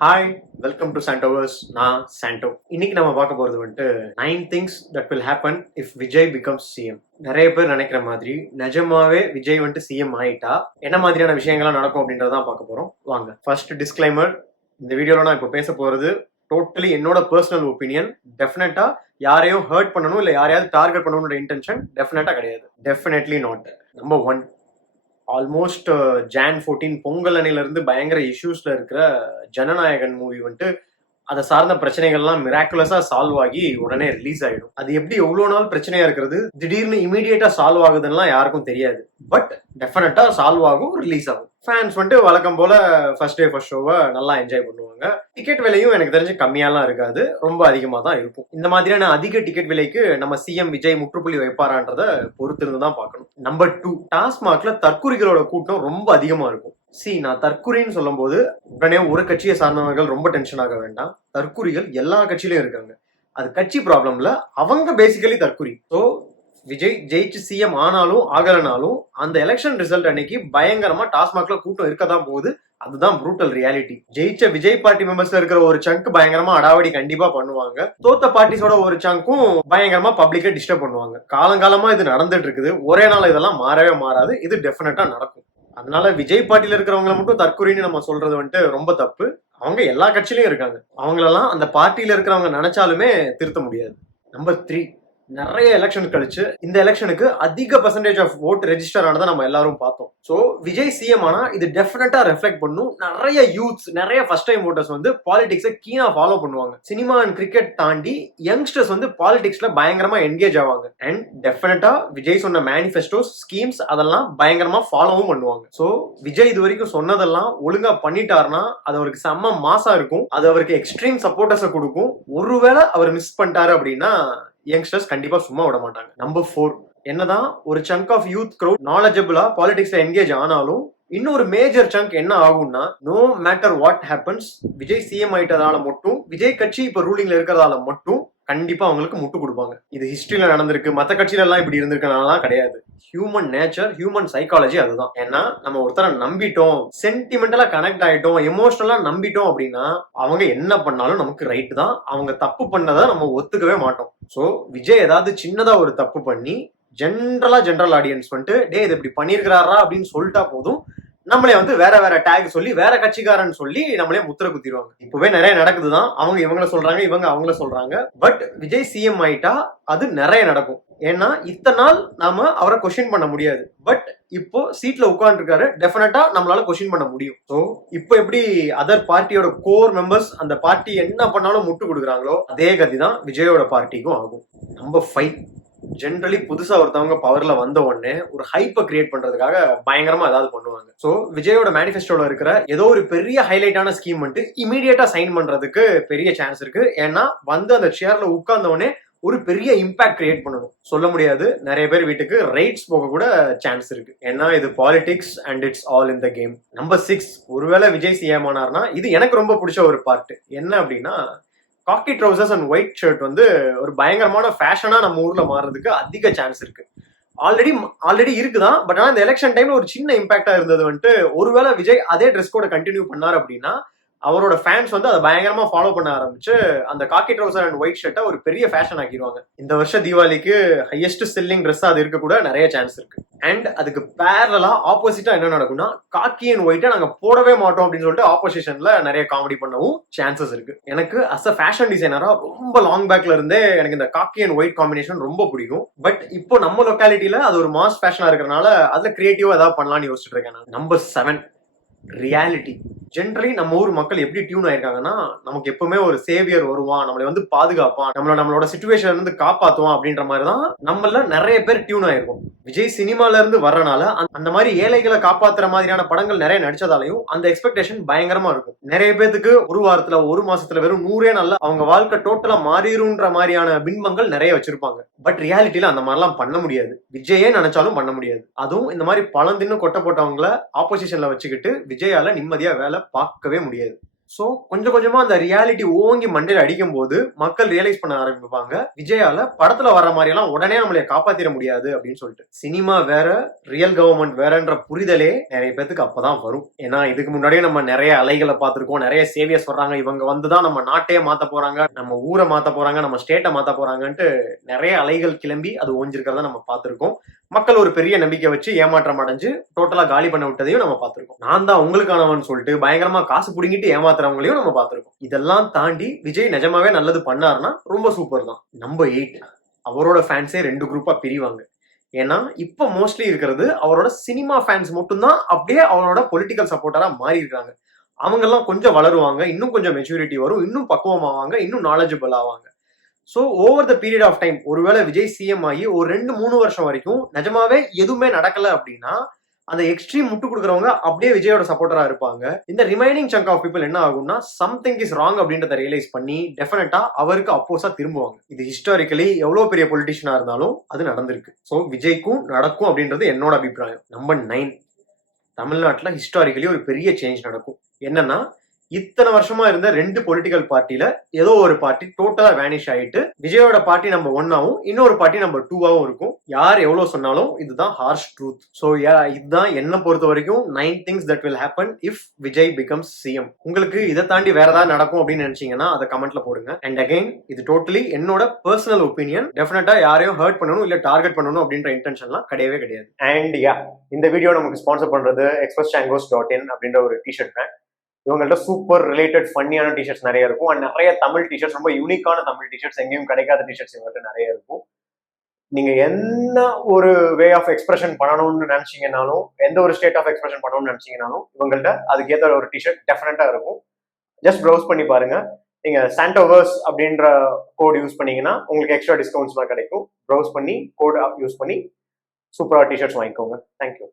Hi, welcome to சாண்டோவர்ஸ். நான் சாண்டோ. இன்னைக்கு நம்ம பார்க்க போறது வந்துட்டு 9 things that will happen if Vijay becomes CM. நிறைய பேர் நினைக்கிற மாதிரி நிஜமாவே விஜய் வந்துட்டு சிஎம் ஆயிட்டா என்ன மாதிரியான விஷயங்கள்லாம் நடக்கும் அப்படின்றதான் பார்க்க போறோம். வாங்க. ஃபர்ஸ்ட் டிஸ்க்ளைமர், இந்த வீடியோல நான் இப்போ பேச போறது டோட்டலி என்னோட பர்சனல் ஒப்பீனியன். டெஃபினட்டா யாரையும் ஹர்ட் பண்ணணும் இல்ல யாரையாவது டார்கெட் பண்ணணும்ன்ற இன்டென்ஷன் டெஃபினட்டா கிடையாது. Definitely not. Number 1, almost Jan 14 Pongal அணில இருந்து பயங்கர இஷ்யூஸ்ல இருக்கிற ஜனநாயகன் மூவி வந்துட்டு அதை சார்ந்த பிரச்சனைகள்லாம் மிராக்குலஸா சால்வ் ஆகி உடனே ரிலீஸ் ஆயிடும். அது எப்படி எவ்வளவு நாள் பிரச்சனையா இருக்கிறது திடீர்னு இமீடியட்டா சால்வ் ஆகுதுன்னா யாருக்கும் தெரியாது. பட் டெஃபினட்டா சால்வ் ஆகும், ரிலீஸ் ஆகும். ஃபேன்ஸ் வந்துட்டு வழக்கம் போல ஃபர்ஸ்ட் டே ஃபர்ஸ்ட் ஷோவை நல்லா என்ஜாய் பண்ணுவாங்க. டிக்கெட் விலையும் எனக்கு தெரிஞ்சு கம்மியாலாம் இருக்காது, ரொம்ப அதிகமா தான் இருக்கும். இந்த மாதிரியான அதிக டிக்கெட் விலைக்கு நம்ம சிஎம் விஜய் முற்றுப்புள்ளி வைப்பாரான்றத பொறுத்து இருந்து தான் பார்க்கணும். நம்பர் 2, டாஸ்மாக்ல தற்குறிகளோட கூட்டம் ரொம்ப அதிகமா இருக்கும். நான் தற்குறின்னு சொல்லும் போது உடனே ஒரு கட்சியை சார்ந்தவர்கள் ரொம்ப டென்ஷன் ஆக வேண்டாம். தற்குறிகள் எல்லா கட்சியிலும் இருக்காங்க. அது கட்சி ப்ராப்ளம்ல, அவங்க பேசிக்கலி தற்குறி. ஸோ விஜய் ஜெயிச்சு சிஎம் ஆனாலும் ஆகலனாலும் அந்த எலெக்ஷன் ரிசல்ட் அன்னைக்கு பயங்கரமா டாஸ்மாக்ல கூட்டம் இருக்கதான் போகுது. அதுதான் ப்ரூட்டல் ரியாலிட்டி. ஜெயிச்ச விஜய் பார்ட்டி மெம்பர்ஸ்ல இருக்கிற ஒரு சங்க் பயங்கரமா அடாவடி கண்டிப்பா பண்ணுவாங்க. தோத்த பார்ட்டிஸோட ஒரு சங்க்கும் பயங்கரமா பப்ளிக்கை டிஸ்டர்ப் பண்ணுவாங்க. காலங்காலமா இது நடந்துட்டு இருக்குது. ஒரே நாள் இதெல்லாம் மாறவே மாறாது. இது டெஃபினட்டா நடக்கும். அதனால விஜய் பார்ட்டியில இருக்கிறவங்களை மட்டும் தற்கொலைன்னு நம்ம சொல்றது வந்துட்டு ரொம்ப தப்பு. அவங்க எல்லா கட்சியிலயும் இருக்காங்க. அவங்களெல்லாம் அந்த பார்ட்டியில இருக்கிறவங்க நினைச்சாலுமே திருத்த முடியாது. நம்பர் 3, நிறைய எலெக்ஷன் கழிச்சு இந்த எலெக்ஷனுக்கு அதிக பர்சன்டேஜ் ஆஃப் ஓட் ரெஜிஸ்டர் ஆனதை நம்ம எல்லாரும் பார்த்தோம். சோ விஜய் சிஎம் ஆனா இது டெஃபினட்டா ரெஃப்ளெக்ட் பண்ணும். நிறைய யூத்ஸ், நிறைய ஃபர்ஸ்ட் டைம் ஓட்டர்ஸ் வந்து பாலிடிக்ஸை கீனா ஃபாலோ பண்ணுவாங்க. சினிமா அண்ட் கிரிக்கெட் தாண்டி யங்ஸ்டர்ஸ் வந்து பாலிடிக்ஸ்ல பயங்கரமா என்கேஜ் ஆவாங்க. அண்ட் டெஃபினட்டா விஜய் சொன்ன மேனிஃபெஸ்டோஸ், ஸ்கீம்ஸ் அதெல்லாம் பயங்கரமா ஃபாலோவும் பண்ணுவாங்க. சோ விஜய் இது வரைக்கும் சொன்னதெல்லாம் ஒழுங்கா பண்ணிட்டாருன்னா அது அவருக்கு செம்ம மாசா இருக்கும். அது அவருக்கு எக்ஸ்ட்ரீம் சப்போர்ட்டர்ஸை கொடுக்கும். ஒருவேளை அவர் மிஸ் பண்ணிட்டாரு அப்படின்னா யங்ஸ்டர்ஸ் கண்டிப்பா சும்மா விட மாட்டாங்க. நம்பர் 4, என்னதான் ஒரு சங்க் ஆஃப் யூத் க்ரௌட் நாலேஜபிளா பாலிடிக்ஸ்ல என்கேஜ் ஆனாலும் இன்னொரு மேஜர் சங்க் என்ன ஆகும்னா, no matter what happens, Vijay CM ஆயிட்டதால மட்டும், விஜய் கட்சி இப்ப ரூலிங்ல இருக்கிறதால மட்டும் கண்டிப்பா அவங்களுக்கு முட்டு கொடுப்பாங்க. இது ஹிஸ்டரியில நடந்திருக்கு. மத்த கட்சியில எல்லாம் இப்படி இருந்திருக்கனால கிடையாது. ஹியூமன் நேச்சர், ஹியூமன் சைக்காலஜி அதுதான். ஏன்னா நம்ம ஒருத்தரை நம்பிட்டோம், சென்டிமெண்டலா கனெக்ட் ஆயிட்டோம், எமோஷனலா நம்பிட்டோம் அப்படின்னா அவங்க என்ன பண்ணாலும் நமக்கு ரைட் தான். அவங்க தப்பு பண்ணதை நம்ம ஒத்துக்கவே மாட்டோம். சோ விஜய் ஏதாவது சின்னதா ஒரு தப்பு பண்ணி ஜென்ரல் ஆடியன்ஸ் வந்துட்டு டே இது இப்படி பண்ணிருக்கிறாரா அப்படின்னு சொல்லிட்டா போதும், நம்மளே வந்து வேற வேற டேக் சொல்லி வேற கட்சிக்காரன் சொல்லி நம்மளே முத்திர குத்திடுவாங்க. இப்பவே நிறைய நடக்குதுதான். அவங்க இவங்கள சொல்றாங்க, இவங்க அவங்கள சொல்றாங்க. பட் விஜய் சிஎம் ஆயிட்டா அது நிறைய நடக்கும். ஏன்னா இத்தனை நாள் நாம அவரை கொஸ்டின் பண்ண முடியாது. பட் இப்போ சீட்ல உட்கார்ந்து இருக்காரு, டெஃபினட்டா நம்மளால கொஸ்டின் பண்ண முடியும். ஸோ இப்போ எப்படி அதர் பார்ட்டியோட கோர் மெம்பர்ஸ் அந்த பார்ட்டி என்ன பண்ணாலும் முட்டு கொடுக்குறாங்களோ அதே கதி தான் விஜயோட பார்ட்டிக்கும் ஆகும். நம்பர் 5, ஜென்ரலி புதுசா ஒருத்தவங்க பவர்ல வந்த உடனே ஒரு ஹைப்பை கிரியேட் பண்றதுக்காக பயங்கரமா ஏதாவது பண்ணுவாங்க. சோ விஜயோட மேனிஃபெஸ்டோல இருக்கிற ஏதோ ஒரு பெரிய ஹைலைட்டான ஸ்கீம் வந்துட்டு இமீடியட்டா சைன் பண்றதுக்கு பெரிய சான்ஸ் இருக்கு. ஏன்னா வந்து அந்த சேர்ல உட்கார்ந்த உடனே ஒரு பெரிய இம்பாக்ட் கிரியேட் பண்ணணும். சொல்ல முடியாது, நிறைய பேர் வீட்டுக்கு ரைட்ஸ் போக கூட சான்ஸ் இருக்கு. ஏன்னா இது politics and it's all in the game. Number 6, ஒருவேளை விஜய் சிஎம் ஆனார்னா இது எனக்கு ரொம்ப பிடிச்ச ஒரு பார்ட். என்ன அப்படின்னா, காக்கி ட்ரௌசர்ஸ் அண்ட் ஒயிட் ஷர்ட் வந்து ஒரு பயங்கரமான ஃபேஷனா நம்ம ஊர்ல மாறுறதுக்கு அதிக சான்ஸ் இருக்கு. ஆல்ரெடி இருக்குதான். பட் ஆனா இந்த எலெக்ஷன் டைம்ல ஒரு சின்ன இம்பாக்டா இருந்தது வந்துட்டு, ஒருவேளை விஜய் அதே ட்ரெஸ் கோட கண்டினியூ பண்ணார் அப்படின்னா அவரோட ஃபேன்ஸ் வந்து அதை பயங்கரமா ஃபாலோ பண்ண ஆரம்பிச்சு அந்த காக்கி ட்ரௌசர் அண்ட் ஒயிட் ஷர்ட்டை ஒரு பெரிய ஃபேஷன் ஆக்கிடுவாங்க. இந்த வருஷம் தீபாவளிக்கு ஹையஸ்ட் செல்லிங் ட்ரெஸ் அது இருக்க கூட நிறைய சான்ஸ் இருக்கு. அண்ட் அதுக்கு பேரலா ஆப்போசிட்டா என்ன நடக்கும்னா, காக்கி அண்ட் ஒயிட்டை நாங்க போடவே மாட்டோம் அப்படின்னு சொல்லிட்டு ஆப்போசிஷன்ல நிறைய காமெடி பண்ணவும் சான்சஸ் இருக்கு. எனக்கு அஸ் அ ஃபேஷன் டிசைனரா ரொம்ப லாங் பேக்ல இருந்தே எனக்கு இந்த காக்கி அண்ட் ஒயிட் காம்பினேஷன் ரொம்ப பிடிக்கும். பட் இப்போ நம்ம லொக்காலிட்டியில அது ஒரு மாஸ் ஃபேஷனா இருக்கிறனால அதுல கிரியேட்டிவா ஏதாவது பண்ணலாம்னு யோசிச்சுட்டு இருக்கேன். Number 7, reality. ஜென்ரலி நம்ம ஊர் மக்கள் எப்படி டியூன் ஆயிருக்காங்கன்னா, நமக்கு எப்பவுமே ஒரு சேவியர் வருவான், நம்மளை வந்து பாதுகாப்பான், நம்மளோட சிச்சுவேஷன்ல இருந்து காப்பாத்துவான் அப்படின்ற மாதிரி தான் நம்மள நிறைய பேர் டியூன் ஆயிருக்கும். விஜய் சினிமால இருந்து வர்றனால அந்த மாதிரி ஏழைகளை காப்பாத்துற மாதிரியான படங்கள் நிறைய நடிச்சதாலையும் அந்த எக்ஸ்பெக்டேஷன் பயங்கரமா இருக்கும். நிறைய பேருக்கு ஒரு வாரத்துல ஒரு மாசத்துல வெறும் 100 நாள்ல அவங்க வாழ்க்கை டோட்டலா மாறிடும்ன்ற மாதிரியான பின்பங்கள் நிறைய வச்சிருப்பாங்க. பட் ரியாலிட்டியில அந்த மாதிரிலாம் பண்ண முடியாது. விஜயே நினைச்சாலும் பண்ண முடியாது. அதுவும் இந்த மாதிரி பழம் தின்னு கொட்டை போட்டவங்கள ஆப்போசிஷன்ல வச்சுக்கிட்டு விஜயால நிம்மதியா வேலை பார்க்கவே முடியாது. ஸோ கொஞ்சம் கொஞ்சமா அந்த ரியாலிட்டி ஓங்கி மண்டையில அடிக்கும் போது மக்கள் ரியலைஸ் பண்ண ஆரம்பிப்பாங்க, விஜயால படத்துல வர்ற மாதிரி எல்லாம் உடனே நம்மளை காப்பாத்திட முடியாது அப்படின்னு சொல்லிட்டு. சினிமா வேற, ரியல் கவர்மெண்ட் வேறன்ற புரிதலே நிறைய பேத்துக்கு அப்பதான் வரும். ஏன்னா இதுக்கு முன்னாடியே நம்ம நிறைய அலைகளை பார்த்திருக்கோம், நிறைய சேவியர்ஸ் வர்றாங்க, இவங்க வந்துதான் நம்ம நாட்டையே மாத்த போறாங்க, நம்ம ஊரை மாத்த போறாங்க, நம்ம ஸ்டேட்டை மாத்த போறாங்கன்ட்டு நிறைய அலைகள் கிளம்பி அது ஓஞ்சிருக்கிறத நம்ம பார்த்திருக்கோம். மக்கள் ஒரு பெரிய நம்பிக்கை வச்சு ஏமாற்றம் அடைஞ்சு டோட்டலா காலி பண்ண விட்டதையும் நம்ம பார்த்திருக்கோம். நான் தான் உங்களுக்கானவன் சொல்லிட்டு பயங்கரமா காசு புடுங்கிட்டு ஏமாத்துறவங்களையும் நம்ம பார்த்திருக்கோம். இதெல்லாம் தாண்டி விஜய் நிஜமாவே நல்லது பண்ணாருன்னா ரொம்ப சூப்பர் தான். நம்பர் 8, அவரோட ஃபேன்ஸே 2 குரூப்பா பிரிவாங்க. ஏன்னா இப்ப மோஸ்ட்லி இருக்கிறது அவரோட சினிமா ஃபேன்ஸ் மட்டும்தான் அப்படியே அவரோட பொலிட்டிக்கல் சப்போர்ட்டரா மாறி இருக்காங்க. அவங்க எல்லாம் கொஞ்சம் வளருவாங்க, இன்னும் கொஞ்சம் மெச்சூரிட்டி வரும், இன்னும் பக்குவமாவாங்க, இன்னும் நாலேஜபிள் ஆவாங்க. So over the period of time ஒருவேளை விஜய் சிஎம் ஆகி ஒரு 2-3 வருஷம் வரைக்கும் நிஜமாவே எதுவுமே நடக்கல அப்படின்னா அந்த எக்ஸ்ட்ரீம் முட்டு கொடுக்குறவங்க அப்படியே விஜயோட சப்போர்ட்டரா இருப்பாங்க. இந்த ரிமைனிங் சங்க் ஆஃப் பீப்புள் என்ன ஆகும்னா சம்திங் இஸ் ராங் அப்படின்றத ரியலைஸ் பண்ணி டெஃபினட்டா அவருக்கு அப்போஸா திரும்புவாங்க. இது ஹிஸ்டாரிக்கலி எவ்வளவு பெரிய பொலிட்டிஷியனா இருந்தாலும் அது நடந்திருக்கு. ஸோ விஜய்க்கும் நடக்கும் அப்படின்றது என்னோட அபிப்பிராயம். நம்பர் 9, தமிழ்நாட்டுல ஹிஸ்டாரிக்கலி ஒரு பெரிய சேஞ்ச் நடக்கும். என்னன்னா இத்தனை வருஷமா இருந்த 2 பொலிட்டிக்கல் பார்ட்டில ஏதோ ஒரு பார்ட்டி டோட்டலா வேனிஷ் ஆயிட்டு விஜயோட பார்ட்டி நம்பர் 1ஆவும் இன்னொரு பார்ட்டி நம்பர் 2ஆவும் இருக்கும். யார் எவ்வளவு சொன்னாலும் இதுதான் ஹார்ஷ் ட்ரூத். ஸோ இதுதான் என்ன பொறுத்த வரைக்கும் 9 things that will happen if Vijay becomes CM. உங்களுக்கு இதை தாண்டி வேற ஏதாவது நடக்கும் அப்படின்னு நினைச்சீங்கன்னா அதை கமெண்ட்ல போடுங்க. அண்ட் அகைன் இது டோட்டலி என்னோட பர்சனல் ஒப்பீனியன். டெஃபினட்டா யாரையும் ஹர்ட் பண்ணணும் இல்ல டார்கெட் பண்ணணும் அப்படின்ற இன்டென்ஷன்லாம் கிடையவே கிடையாது. அண்ட் இந்த வீடியோ நமக்கு ஸ்பான்சர் பண்றது expresschangos.in அப்படின்ற ஒரு டிஷர்ட் பிராண்ட். இவங்கள்ட்ட சூப்பர் ரிலேட்டட் ஃபன்னியான டிஷர்ட்ஸ் நிறைய இருக்கும். அண்ட் நிறைய தமிழ் டிஷர்ட்ஸ், ரொம்ப யூனிக்கான தமிழ் டிஷர்ட்ஸ், எங்கேயும் கிடைக்காத டிஷர்ட்ஸ் இவங்கள்ட்ட நிறைய இருக்கும். நீங்க என்ன ஒரு வே ஆஃப் எக்ஸ்பிரஷன் பண்ணணும்னு நினைச்சீங்கன்னாலும், எந்த ஒரு ஸ்டேட் ஆஃப் எக்ஸ்பிரஷன் பண்ணணும்னு நினைச்சீங்கன்னாலும் இவங்கள்ட்ட அதுக்கேற்ற ஒரு டிஷர்ட் டெஃபினட்டா இருக்கும். ஜஸ்ட் ப்ரௌஸ் பண்ணி பாருங்க. நீங்க சாண்டோவர்ஸ் அப்படின்ற கோட் யூஸ் பண்ணீங்கன்னா உங்களுக்கு எக்ஸ்ட்ரா டிஸ்கவுண்ட்ஸ்லாம் கிடைக்கும். ப்ரௌஸ் பண்ணி கோட் யூஸ் பண்ணி சூப்பராக டிஷர்ட்ஸ் வாங்கிக்கோங்க. தேங்க்யூ.